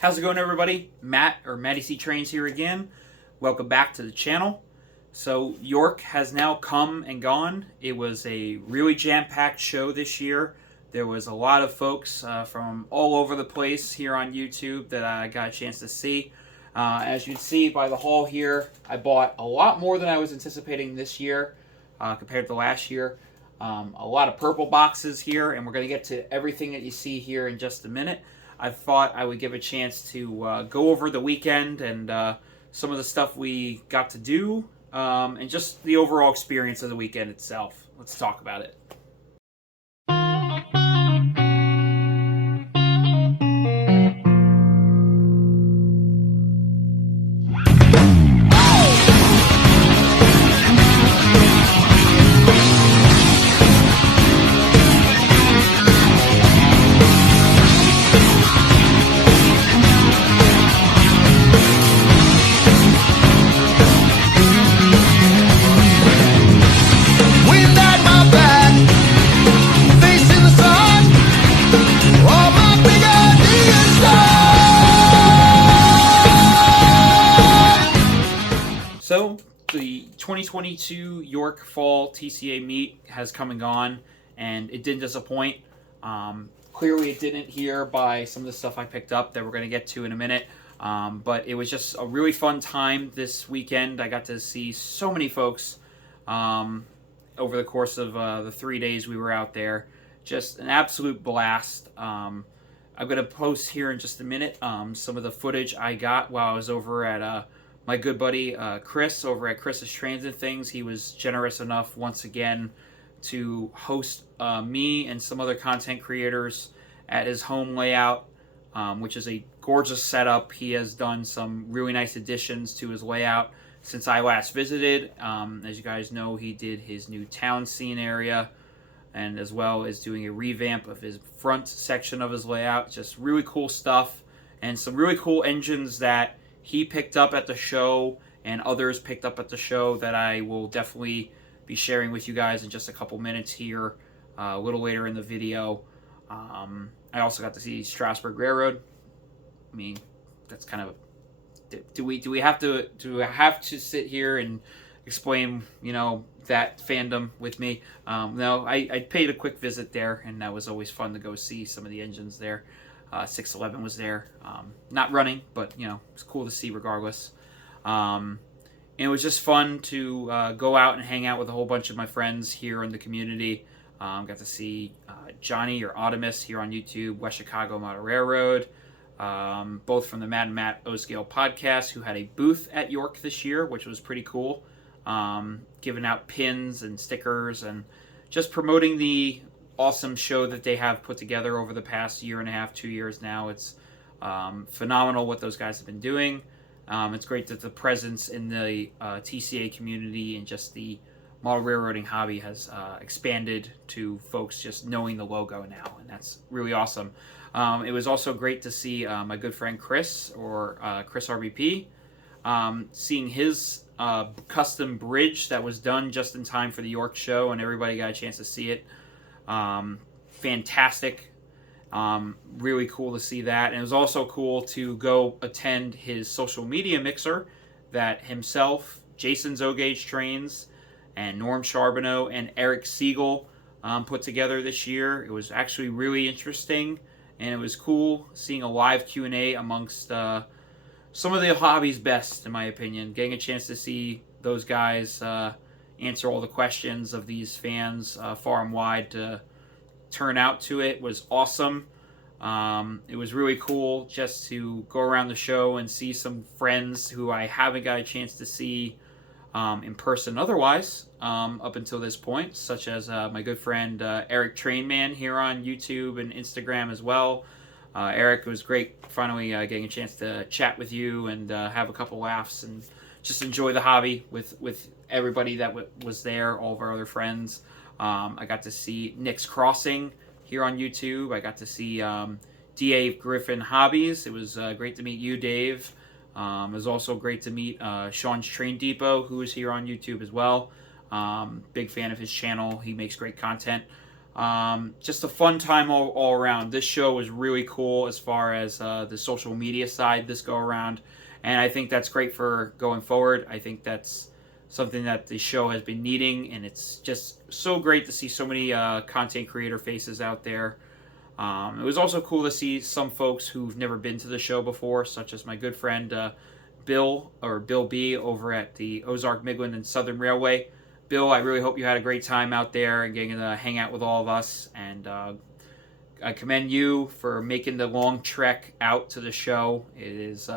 How's it going, everybody? Matt or Matty C Trains here again. Welcome back to the channel. So York has now come and gone. It was a really jam-packed show this year. There was a lot of folks from all over the place here on YouTube that I got a chance to see. As you can see by the haul here, I bought a lot more than I was anticipating this year compared to last year. A lot of purple boxes here, and we're going to get to everything that you see here in just a minute. I thought I would give a chance to go over the weekend and some of the stuff we got to do, and just the overall experience of the weekend itself. Let's talk about it. So, the 2022 York Fall TCA meet has come and gone, and it didn't disappoint. Clearly, it didn't here by some of the stuff I picked up that we're going to get to in a minute. But it was just a really fun time this weekend. I got to see so many folks over the course of the 3 days we were out there. Just an absolute blast. I'm going to post here in just a minute some of the footage I got while I was over at my good buddy Chris over at Chris's Trains and Things. He was generous enough once again to host me and some other content creators at his home layout, which is a gorgeous setup. He has done some really nice additions to his layout since I last visited. As you guys know, he did his new town scene area, and as well as doing a revamp of his front section of his layout. Just really cool stuff, and some really cool engines that he picked up at the show and others picked up at the show that I will definitely be sharing with you guys in just a couple minutes here, a little later in the video. I also got to see Strasburg Railroad. I mean, that's kind of do we have to sit here and explain, you know, that fandom with me? No, I paid a quick visit there, and that was always fun to go see some of the engines there. 611 was there, not running, but you know, it's cool to see regardless. And it was just fun to go out and hang out with a whole bunch of my friends here in the community. Got to see Johnny or Optimus here on YouTube, West Chicago Model Railroad, both from the Mad and Matt O-Scale podcast, who had a booth at York this year, which was pretty cool, giving out pins and stickers and just promoting the awesome show that they have put together over the past year and a half, 2 years now. It's phenomenal what those guys have been doing. It's great that the presence in the TCA community and just the model railroading hobby has expanded to folks just knowing the logo now, and that's really awesome. It was also great to see my good friend Chris, or Chris RBP, seeing his custom bridge that was done just in time for the York show, and everybody got a chance to see it. Fantastic. Really cool to see that. And it was also cool to go attend his social media mixer that himself, Jason Zogage Trains, and Norm Charbonneau and Eric Siegel put together this year. It was actually really interesting, and it was cool seeing a live Q&A amongst some of the hobby's best, in my opinion. Getting a chance to see those guys answer all the questions of these fans far and wide to turn out to it was awesome. It was really cool just to go around the show and see some friends who I haven't got a chance to see in person otherwise up until this point, such as my good friend Eric Trainman here on YouTube and Instagram as well. Eric, it was great finally getting a chance to chat with you and have a couple laughs and just enjoy the hobby with everybody that was there, all of our other friends. I got to see Nick's Crossing here on YouTube. I got to see Dave Griffin Hobbies. It was great to meet you, Dave. It was also great to meet Sean's Train Depot, who is here on YouTube as well. Big fan of his channel. He makes great content. Just a fun time all around. This show was really cool as far as the social media side this go around, and I think that's great for going forward. I think that's something that the show has been needing, and it's just so great to see so many content creator faces out there. It was also cool to see some folks who've never been to the show before, such as my good friend Bill B over at the Ozark, Midland, and Southern Railway. Bill, I really hope you had a great time out there and getting to hang out with all of us. And I commend you for making the long trek out to the show. It is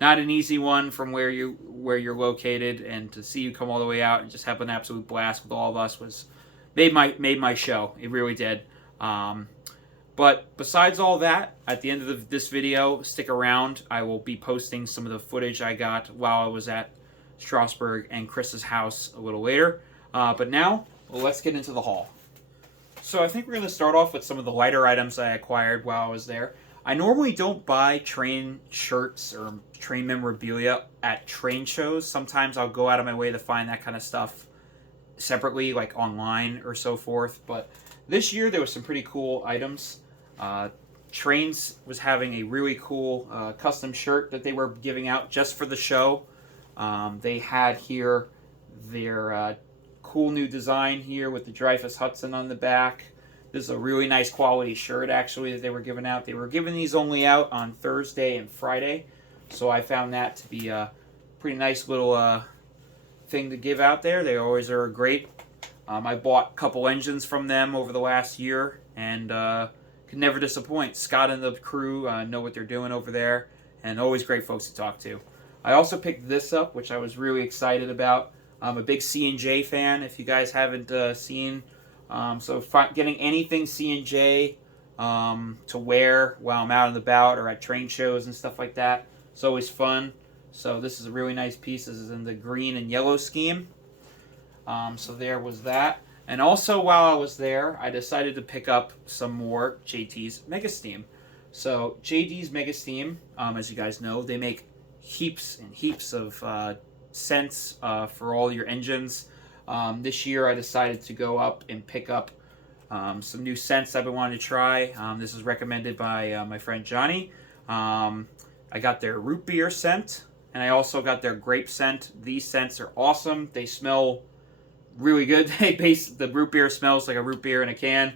not an easy one from where you're located, and to see you come all the way out and just have an absolute blast with all of us made my show. It really did. But besides all that, at the end of this video, stick around. I will be posting some of the footage I got while I was at Strasburg and Chris's house a little later. But now, let's get into the haul. So I think we're going to start off with some of the lighter items I acquired while I was there. I normally don't buy train shirts or train memorabilia at train shows. Sometimes I'll go out of my way to find that kind of stuff separately, like online or so forth. But this year there was some pretty cool items. Trains was having a really cool custom shirt that they were giving out just for the show. They had here their cool new design here with the Dreyfus Hudson on the back. This is a really nice quality shirt actually that they were giving out. They were giving these only out on Thursday and Friday, so I found that to be a pretty nice little thing to give out there. They always are great. I bought a couple engines from them over the last year, and could never disappoint. Scott and the crew know what they're doing over there, and always great folks to talk to. I also picked this up, which I was really excited about. I'm a big C&J fan, if you guys haven't seen. So getting anything C&J to wear while I'm out and about or at train shows and stuff like that, it's always fun. So this is a really nice piece. This is in the green and yellow scheme. So there was that. And also while I was there, I decided to pick up some more JT's Mega Steam. So JD's Mega Steam, as you guys know, they make heaps and heaps of scents for all your engines. This year I decided to go up and pick up some new scents I've been wanting to try. This is recommended by my friend Johnny. I got their root beer scent, and I also got their grape scent. These scents are awesome. They smell really good. The root beer smells like a root beer in a can.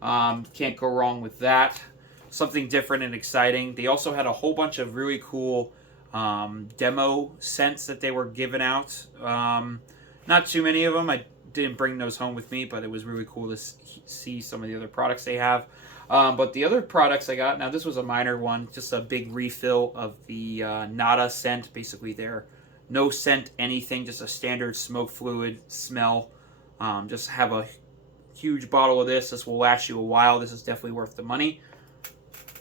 Can't go wrong with that. Something different and exciting. They also had a whole bunch of really cool demo scents that they were giving out. Not too many of them. I didn't bring those home with me, but it was really cool to see some of the other products they have. But the other products I got, now this was a minor one, just a big refill of the Nada scent. Basically their no scent anything, just a standard smoke fluid smell. Just have a huge bottle of this. This will last you a while. This is definitely worth the money.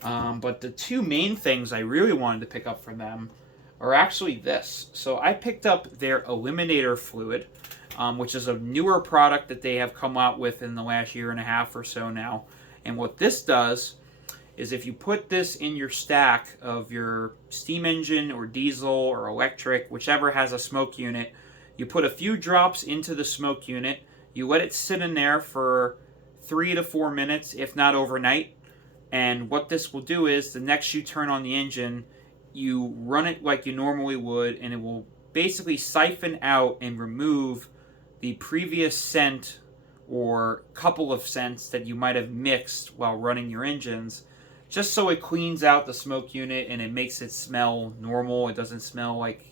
But the two main things I really wanted to pick up from them are actually this. So I picked up their Eliminator fluid, which is a newer product that they have come out with in the last year and a half or so now. And what this does is if you put this in your stack of your steam engine or diesel or electric, whichever has a smoke unit, you put a few drops into the smoke unit, you let it sit in there for 3 to 4 minutes, if not overnight. And what this will do is the next you turn on the engine, you run it like you normally would, and it will basically siphon out and remove the previous scent or couple of scents that you might have mixed while running your engines, just so it cleans out the smoke unit and it makes it smell normal. It doesn't smell like,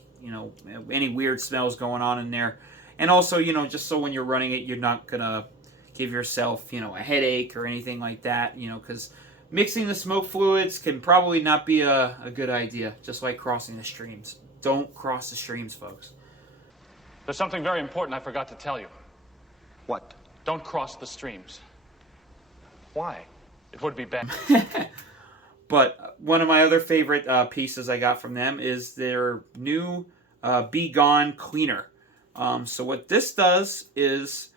any weird smells going on in there. And also, just so when you're running it, you're not going to give yourself, a headache or anything like that, because mixing the smoke fluids can probably not be a good idea, just like crossing the streams. Don't cross the streams, folks. There's something very important I forgot to tell you. What? Don't cross the streams. Why? It would be bad. But one of my other favorite pieces I got from them is their new Be Gone cleaner. So what this does is,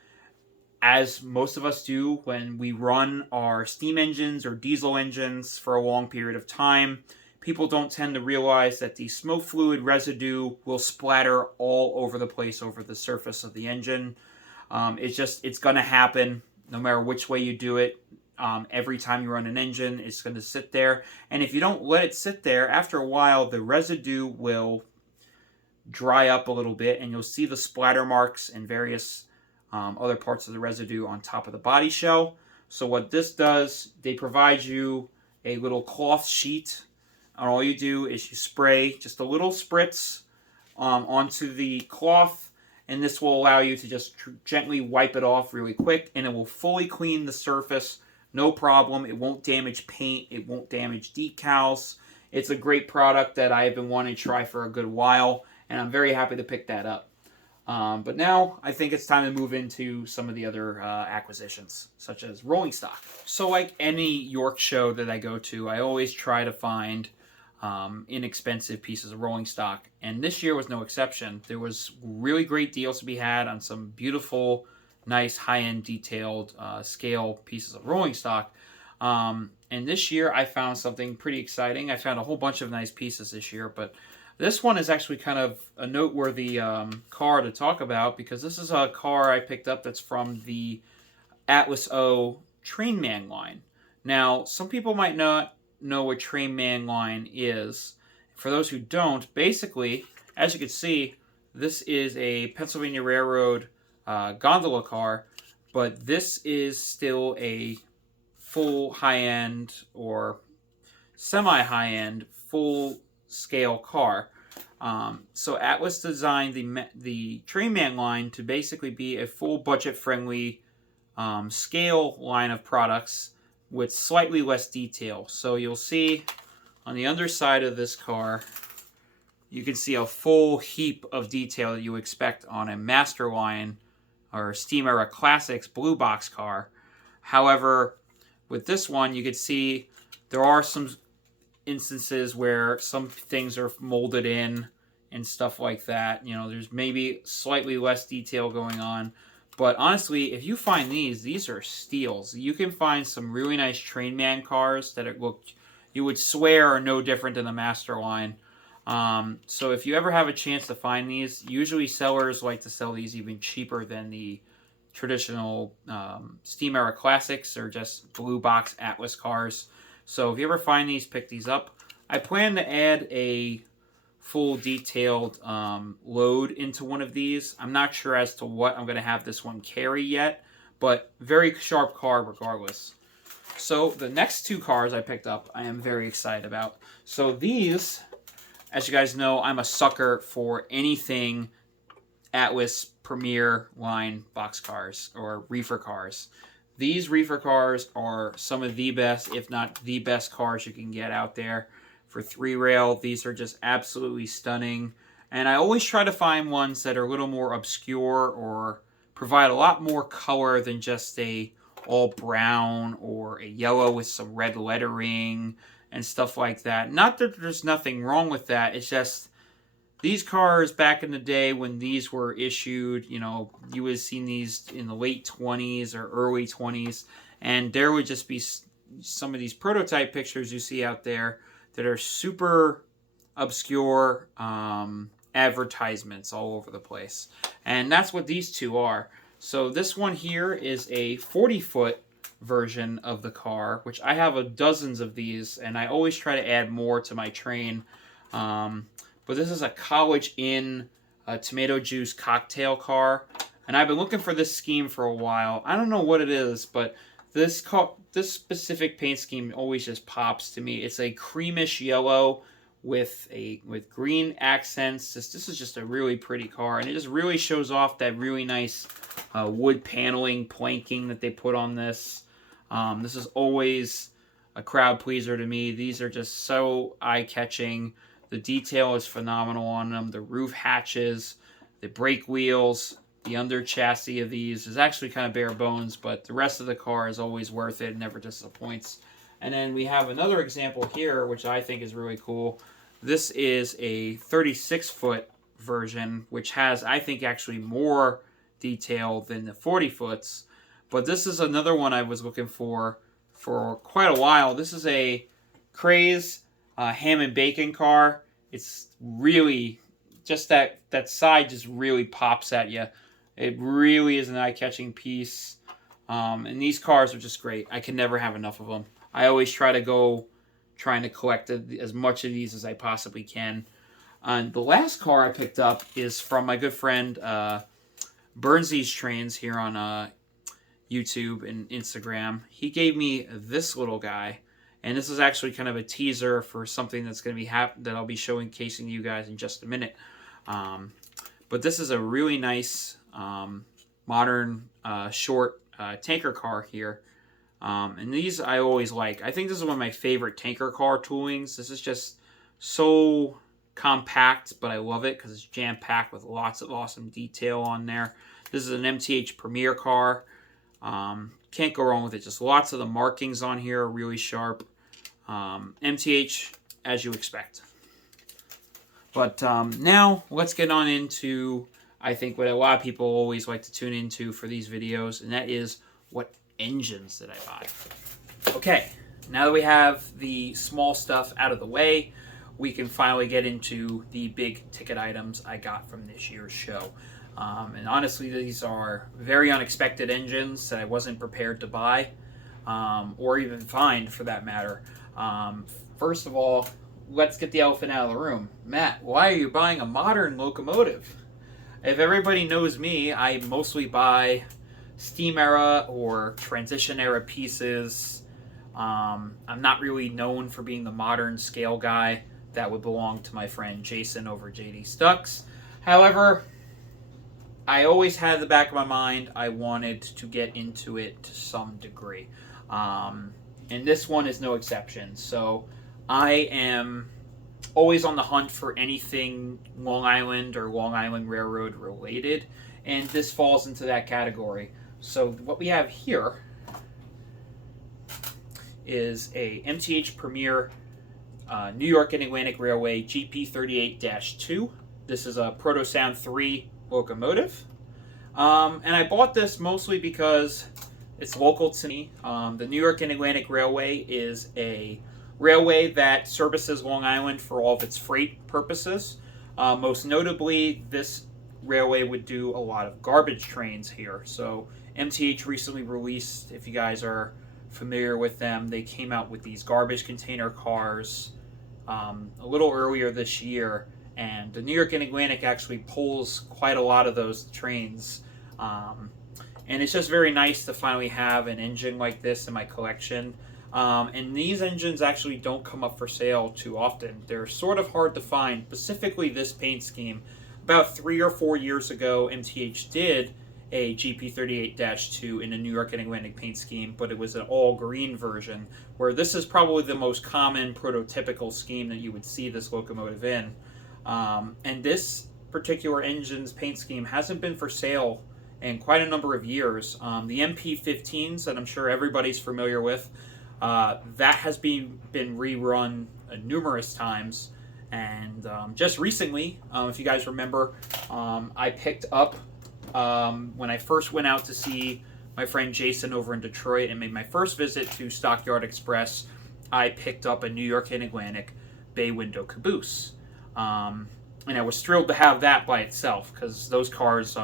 as most of us do when we run our steam engines or diesel engines for a long period of time, people don't tend to realize that the smoke fluid residue will splatter all over the place over the surface of the engine. It's going to happen. no matter which way you do it. Every time you run an engine, it's going to sit there. And if you don't let it sit there, after a while, the residue will dry up a little bit, and you'll see the splatter marks and various other parts of the residue on top of the body shell. So what this does, they provide you a little cloth sheet, and all you do is you spray just a little spritz onto the cloth, and this will allow you to just gently wipe it off really quick, and it will fully clean the surface, no problem. It won't damage paint, it won't damage decals. It's a great product that I've been wanting to try for a good while, and I'm very happy to pick that up. But now I think it's time to move into some of the other acquisitions, such as rolling stock. So like any York show that I go to, I always try to find inexpensive pieces of rolling stock, and this year was no exception. There was really great deals to be had on some beautiful, nice, high-end, detailed scale pieces of rolling stock. And this year I found something pretty exciting. I found a whole bunch of nice pieces this year, but this one is actually kind of a noteworthy car to talk about, because this is a car I picked up that's from the Atlas O Trainman line. Now, some people might not know what Trainman line is. For those who don't, basically, as you can see, this is a Pennsylvania Railroad gondola car, but this is still a full high-end or semi-high-end full-scale car. So Atlas designed the Trainman line to basically be a full budget-friendly scale line of products with slightly less detail. So you'll see on the underside of this car, you can see a full heap of detail that you expect on a Master Line or Steam Era Classics blue box car. However, with this one, you can see there are some instances where some things are molded in and stuff like that. You know, there's maybe slightly less detail going on. But honestly, if you find these are steals. You can find some really nice Trainman cars that look, you would swear are no different than the Master Line. So if you ever have a chance to find these, usually sellers like to sell these even cheaper than the traditional Steam Era Classics or just blue box Atlas cars. So if you ever find these, pick these up. I plan to add a full detailed load into one of these. I'm not sure as to what I'm going to have this one carry yet, but very sharp car regardless. So the next two cars I picked up, I am very excited about. So these, as you guys know, I'm a sucker for anything Atlas Premier line boxcars or reefer cars. These reefer cars are some of the best, if not the best cars you can get out there. For 3-rail, these are just absolutely stunning. And I always try to find ones that are a little more obscure or provide a lot more color than just a all brown or a yellow with some red lettering and stuff like that. Not that there's nothing wrong with that. It's just these cars back in the day when these were issued, you know, you would have seen these in the late 20s or early 20s. And there would just be some of these prototype pictures you see out there that are super obscure advertisements all over the place. And that's what these two are. So this one here is a 40-foot version of the car, which I have dozens of these, and I always try to add more to my train. But this is a College Inn tomato juice cocktail car, and I've been looking for this scheme for a while. I don't know what it is, but this specific paint scheme always just pops to me. It's a creamish yellow with green accents. This is just a really pretty car, and it just really shows off that really nice wood paneling planking that they put on this. This is always a crowd pleaser to me. These are just so eye-catching. The detail is phenomenal on them. The roof hatches, the brake wheels, the under chassis of these is actually kind of bare bones, but the rest of the car is always worth it and never disappoints. And then we have another example here, which I think is really cool. This is a 36-foot version, which has, I think, actually more detail than the 40-foots. But this is another one I was looking for quite a while. This is a Craze ham and bacon car. It's really, just that side just really pops at you. It really is an eye-catching piece. And these cars are just great. I can never have enough of them. I always try to go trying to collect as much of these as I possibly can. And the last car I picked up is from my good friend Burnsy's Trains here on YouTube and Instagram. He gave me this little guy, and this is actually kind of a teaser for something that's going to be that I'll be showcasing you guys in just a minute. But this is a really nice modern short tanker car here. And these I always like. I think this is one of my favorite tanker car toolings. This is just so compact, but I love it because it's jam-packed with lots of awesome detail on there. This is an MTH Premier car. Can't go wrong with it. Just lots of the markings on here are really sharp. MTH, as you expect. But now let's get on into, I think, what a lot of people always like to tune into for these videos, and that is what engines did I buy? Okay, now that we have the small stuff out of the way, we can finally get into the big ticket items I got from this year's show. And honestly, these are very unexpected engines that I wasn't prepared to buy, or even find for that matter. First of all, let's get the elephant out of the room. Matt, why are you buying a modern locomotive? If everybody knows me, I mostly buy steam era or transition era pieces. I'm not really known for being the modern scale guy. That would belong to my friend Jason over JD Stucks. However, I always had in the back of my mind I wanted to get into it to some degree. And this one is no exception. So I am always on the hunt for anything Long Island or Long Island Railroad related, and this falls into that category. So what we have here is a MTH Premier New York and Atlantic Railway GP38-2. This is a Proto Sound 3 locomotive. And I bought this mostly because it's local to me. The New York and Atlantic Railway is a railway that services Long Island for all of its freight purposes. Most notably, this railway would do a lot of garbage trains here. So MTH recently released, if you guys are familiar with them, they came out with these garbage container cars a little earlier this year, and the New York and Atlantic actually pulls quite a lot of those trains. And it's just very nice to finally have an engine like this in my collection. And these engines actually don't come up for sale too often. They're sort of hard to find, specifically this paint scheme. About 3 or 4 years ago, MTH did a GP38-2 in a New York and Atlantic paint scheme, but it was an all-green version, where this is probably the most common prototypical scheme that you would see this locomotive in. And this particular engine's paint scheme hasn't been for sale in quite a number of years. The MP15s, that I'm sure everybody's familiar with, that has been rerun numerous times. And just recently, if you guys remember, I picked up, when I first went out to see my friend Jason over in Detroit and made my first visit to Stockyard Express, I picked up a New York and Atlantic bay window caboose. And I was thrilled to have that by itself, because those cars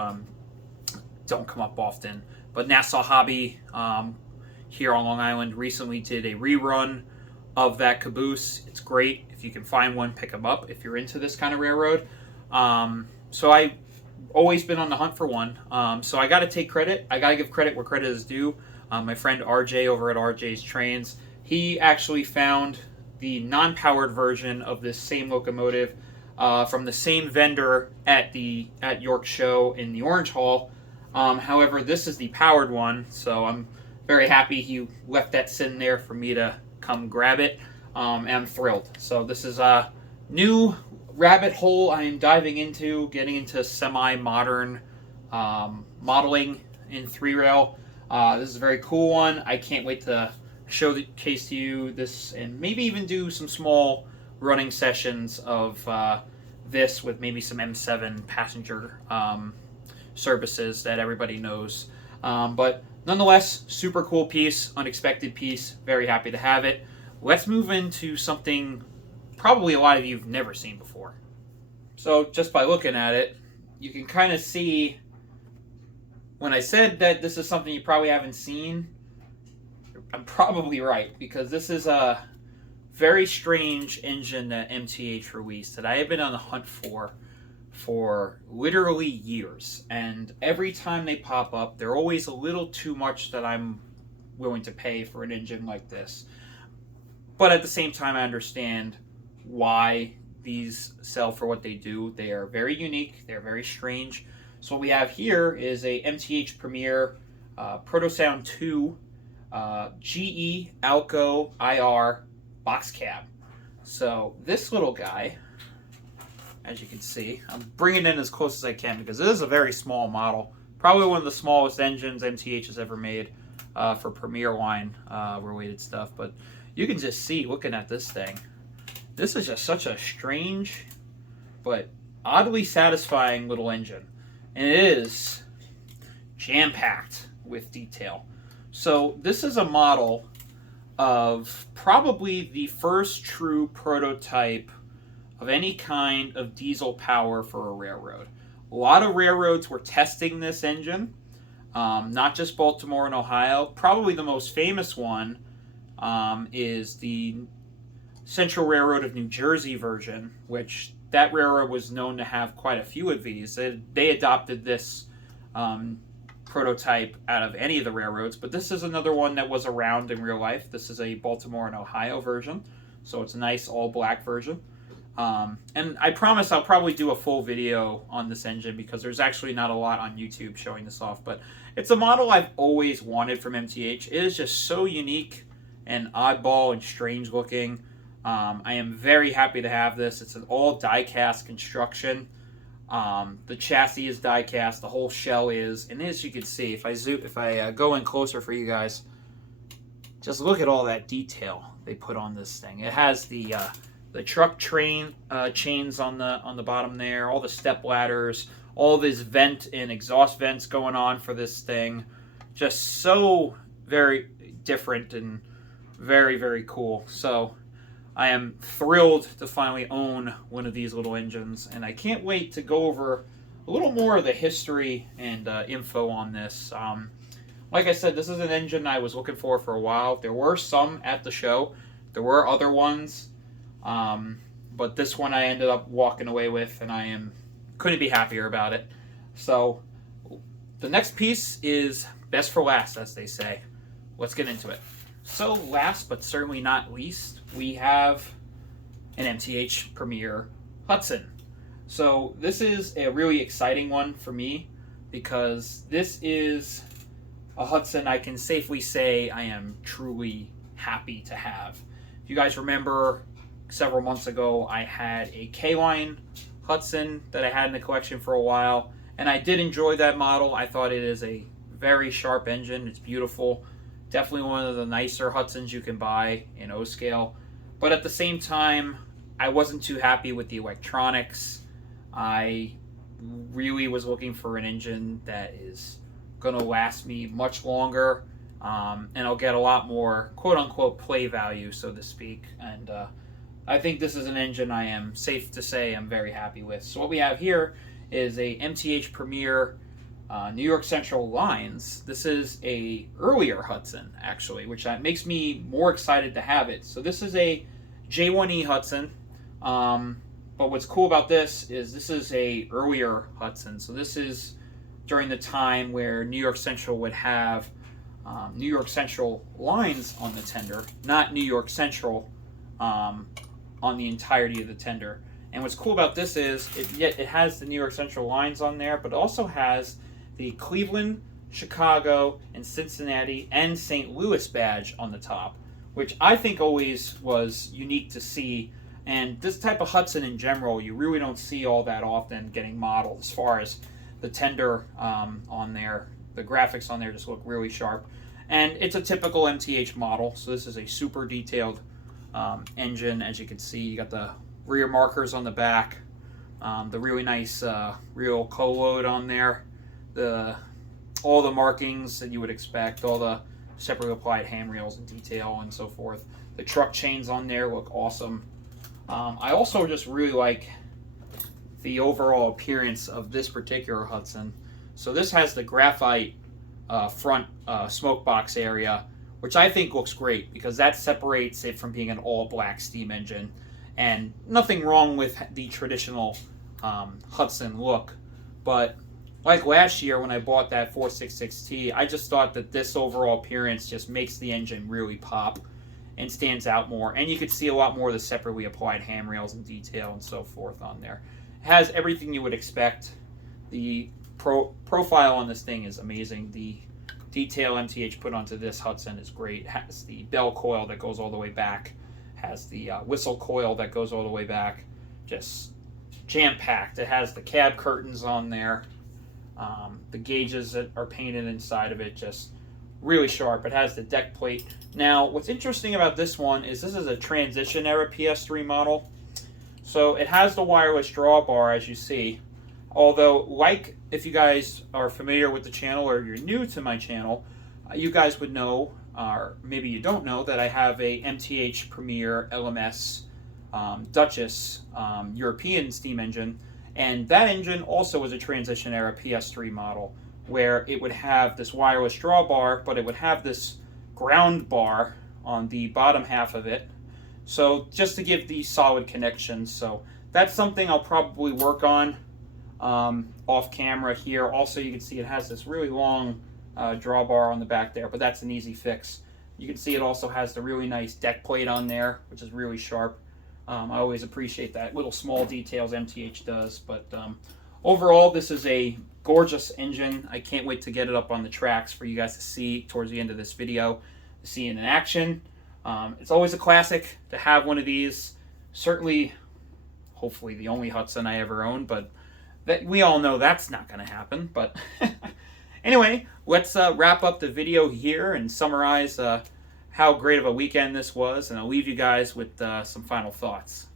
don't come up often. But Nassau Hobby here on Long Island recently did a rerun of that caboose. It's great. If you can find one, pick them up if you're into this kind of railroad. So I always been on the hunt for one. So I got to take credit. I got to give credit where credit is due. My friend RJ over at RJ's Trains, he actually found the non-powered version of this same locomotive from the same vendor at York Show in the Orange Hall. However, this is the powered one, so I'm very happy he left that sitting there for me to come grab it. And I'm thrilled. So this is a new rabbit hole I am diving into, getting into semi-modern modeling in 3-rail. This is a very cool one. I can't wait to show the case to you this, and maybe even do some small running sessions of this with maybe some M7 passenger services that everybody knows. But nonetheless, super cool piece, unexpected piece. Very happy to have it. Let's move into something probably a lot of you have never seen before. So just by looking at it, you can kind of see when I said that this is something you probably haven't seen, I'm probably right, because this is a very strange engine that MTH released that I have been on the hunt for literally years. And every time they pop up, they're always a little too much that I'm willing to pay for an engine like this. But at the same time, I understand why these sell for what they do. They are very unique. They're very strange. So what we have here is a MTH Premier Protosound 2 GE Alco IR box cab. So this little guy, as you can see, I'm bringing it in as close as I can because it is a very small model. Probably one of the smallest engines MTH has ever made for Premier line related stuff. But you can just see, looking at this thing, this is just such a strange but oddly satisfying little engine. And it is jam-packed with detail. So this is a model of probably the first true prototype of any kind of diesel power for a railroad. A lot of railroads were testing this engine, not just Baltimore and Ohio. Probably the most famous one is the Central Railroad of New Jersey version, which that railroad was known to have quite a few of these. They adopted this prototype out of any of the railroads, but this is another one that was around in real life. This is a Baltimore and Ohio version, so it's a nice all-black version. And I promise I'll probably do a full video on this engine because there's actually not a lot on YouTube showing this off, but it's a model I've always wanted from MTH. It is just so unique and oddball and strange looking. I am very happy to have this. It's an all die-cast construction. The chassis is die-cast, the whole shell is, and as you can see, if I go in closer for you guys, just look at all that detail they put on this thing. It has the truck train chains on the bottom there, all the step ladders, all this vent and exhaust vents going on for this thing. Just so very different and very, very cool. So I am thrilled to finally own one of these little engines, and I can't wait to go over a little more of the history and info on this. Like I said, this is an engine I was looking for a while. There were some at the show. There were other ones, but this one I ended up walking away with, and couldn't be happier about it. So the next piece is best for last, as they say. Let's get into it. So last but certainly not least, we have an MTH Premier Hudson. So this is a really exciting one for me because this is a Hudson I can safely say I am truly happy to have. If you guys remember, several months ago I had a K-Line Hudson that I had in the collection for a while, and I did enjoy that model. I thought it is a very sharp engine. It's beautiful. Definitely one of the nicer Hudsons you can buy in O-scale. But at the same time, I wasn't too happy with the electronics. I really was looking for an engine that is going to last me much longer, and I'll get a lot more quote-unquote play value, so to speak. And I think this is an engine I am safe to say I'm very happy with. So what we have here is a MTH Premier New York Central lines. This is a earlier Hudson, actually, which makes me more excited to have it. So this is a J1E Hudson, but what's cool about this is a earlier Hudson. So this is during the time where New York Central would have New York Central lines on the tender, not New York Central on the entirety of the tender. And what's cool about this is it has the New York Central lines on there, but it also has the Cleveland, Chicago, and Cincinnati, and St. Louis badge on the top, which I think always was unique to see. And this type of Hudson in general, you really don't see all that often getting modeled as far as the tender on there. The graphics on there just look really sharp. And it's a typical MTH model, so this is a super detailed engine. As you can see, you got the rear markers on the back, the really nice real co-load on there, all the markings that you would expect, all the separately applied handrails and detail and so forth. The truck chains on there look awesome. I also just really like the overall appearance of this particular Hudson. So this has the graphite front smoke box area, which I think looks great because that separates it from being an all-black steam engine. And nothing wrong with the traditional Hudson look, but like last year when I bought that 466T, I just thought that this overall appearance just makes the engine really pop and stands out more. And you could see a lot more of the separately applied handrails and detail and so forth on there. It has everything you would expect. The profile on this thing is amazing. The detail MTH put onto this Hudson is great. It has the bell coil that goes all the way back. Has the whistle coil that goes all the way back. Just jam-packed. It has the cab curtains on there. The gauges that are painted inside of it, just really sharp. It has the deck plate. Now, what's interesting about this one is this is a transition era PS3 model. So it has the wireless drawbar, as you see. Although, like if you guys are familiar with the channel or you're new to my channel, you guys would know, or maybe you don't know, that I have a MTH Premier LMS Duchess European steam engine. And that engine also was a transition era PS3 model where it would have this wireless drawbar, but it would have this ground bar on the bottom half of it. So just to give these solid connections. So that's something I'll probably work on off camera here. Also, you can see it has this really long drawbar on the back there, but that's an easy fix. You can see it also has the really nice deck plate on there, which is really sharp. I always appreciate that little small details MTH does, but overall this is a gorgeous engine. I can't wait to get it up on the tracks for you guys to see towards the end of this video, to see it in action. It's always a classic to have one of these. Certainly, hopefully the only Hudson I ever owned, but we all know that's not going to happen. But anyway, let's wrap up the video here and summarize how great of a weekend this was, and I'll leave you guys with some final thoughts.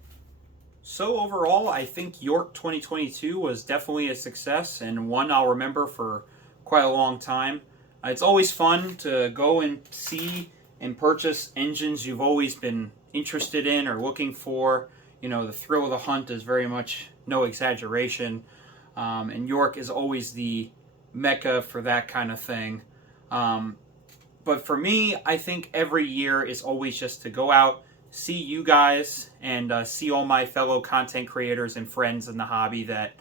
So overall, I think York 2022 was definitely a success, and one I'll remember for quite a long time. It's always fun to go and see and purchase engines you've always been interested in or looking for. You know, the thrill of the hunt is very much no exaggeration, and York is always the mecca for that kind of thing. But for me, I think every year is always just to go out, see you guys, and see all my fellow content creators and friends in the hobby that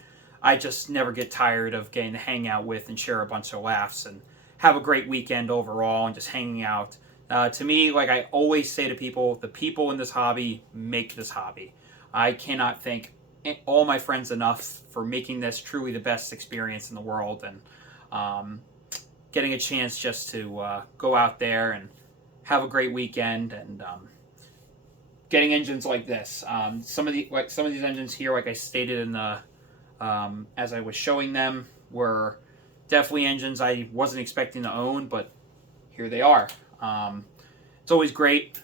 I just never get tired of getting to hang out with and share a bunch of laughs and have a great weekend overall and just hanging out. To me, like I always say to people, the people in this hobby make this hobby. I cannot thank all my friends enough for making this truly the best experience in the world, and getting a chance just to go out there and have a great weekend, and getting engines like this. Some of these engines here, like I stated in the as I was showing them, were definitely engines I wasn't expecting to own, but here they are. It's always great.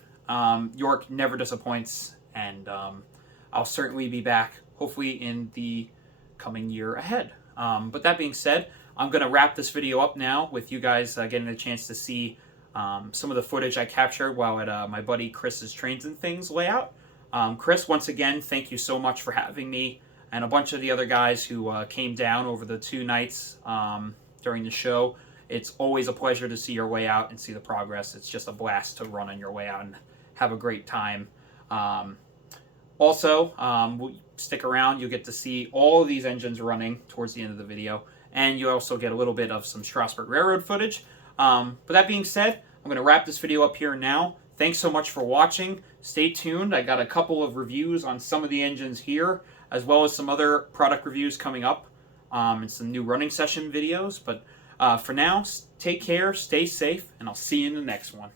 York never disappoints, and I'll certainly be back, hopefully in the coming year ahead. But that being said, I'm going to wrap this video up now with you guys getting a chance to see some of the footage I captured while at my buddy Chris's Trains and Things layout. Chris, once again, thank you so much for having me, and a bunch of the other guys who came down over the 2 nights during the show. It's always a pleasure to see your way out and see the progress. It's just a blast to run on your way out and have a great time. Also, stick around. You'll get to see all of these engines running towards the end of the video. And you also get a little bit of some Strasburg Railroad footage. But that being said, I'm going to wrap this video up here now. Thanks so much for watching. Stay tuned. I got a couple of reviews on some of the engines here, as well as some other product reviews coming up, and some new running session videos. But for now, take care, stay safe, and I'll see you in the next one.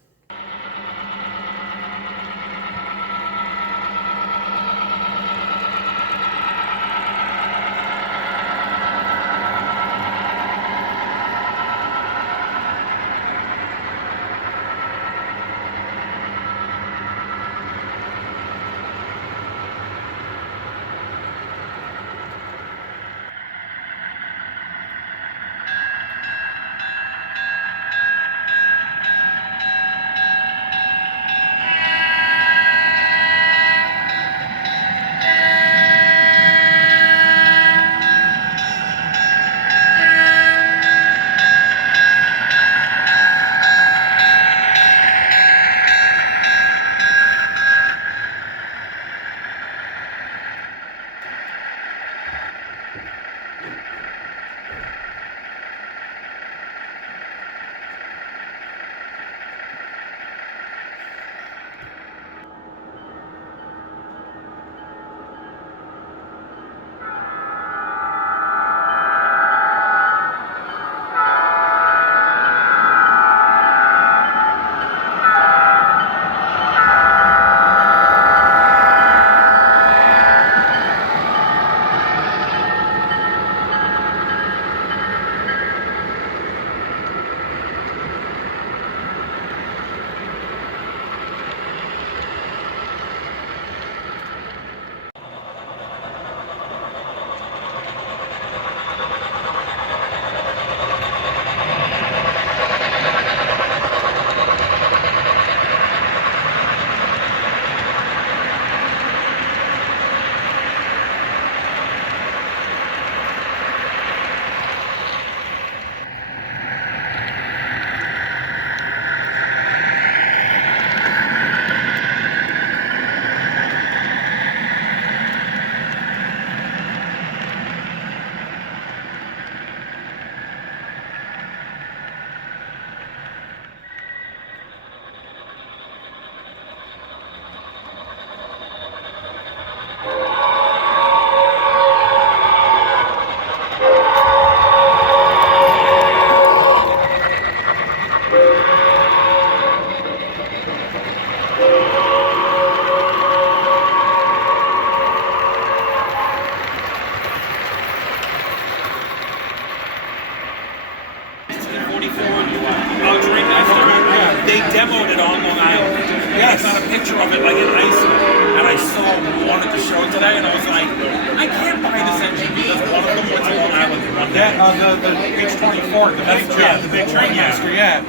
Yeah, the H-24, the big, the big train master, yeah.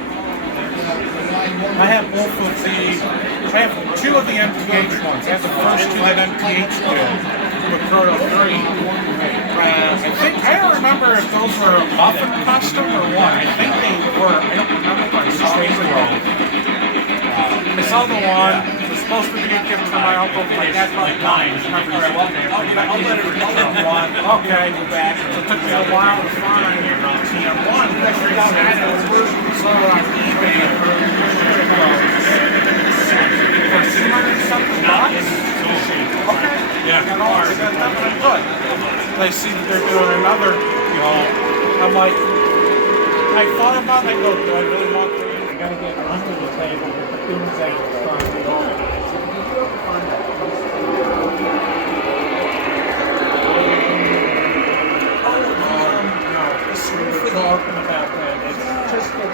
I have both of I have 2 of the MTH ones. I have the first 2 that MTH did with Proto 3. I don't remember if those were often custom or what. I think they were. I don't remember, but it's days ago. I saw the one. It was supposed to be a gift for my uncle. My dad probably mine. I'll let it run. Okay. So it took me a while to find one. I had it sold on eBay for $200 something bucks. Okay. Yeah. And all I got nothing good. I see that they're doing another, I'm like, I thought about it, I go, do I really want to? I gotta get under the table with the things I can find. No, this is talking about that. It's just a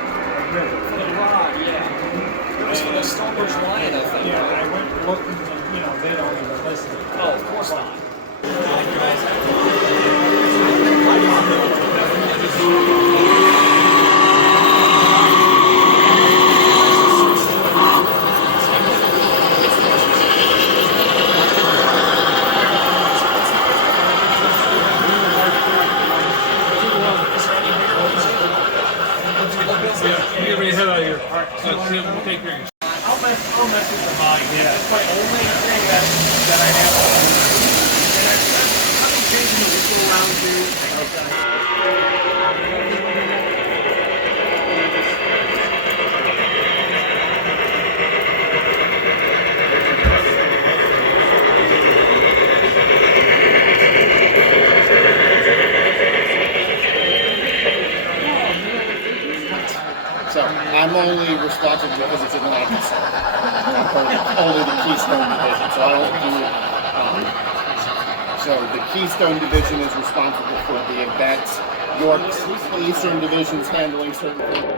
river. For the rod, yeah. It was for the Stonebridge Lion, I think. Yeah, I went looking and, they don't even listen. Oh, of course not. I'll mess with the volume. Yeah. That's my only thing that I have to do. And I'm changing the whistle around too. So I'm only responsible because it's in the Nike Center. Only the Keystone Division, so I don't do. So the Keystone Division is responsible for the events. York's Eastern Division is handling certain things.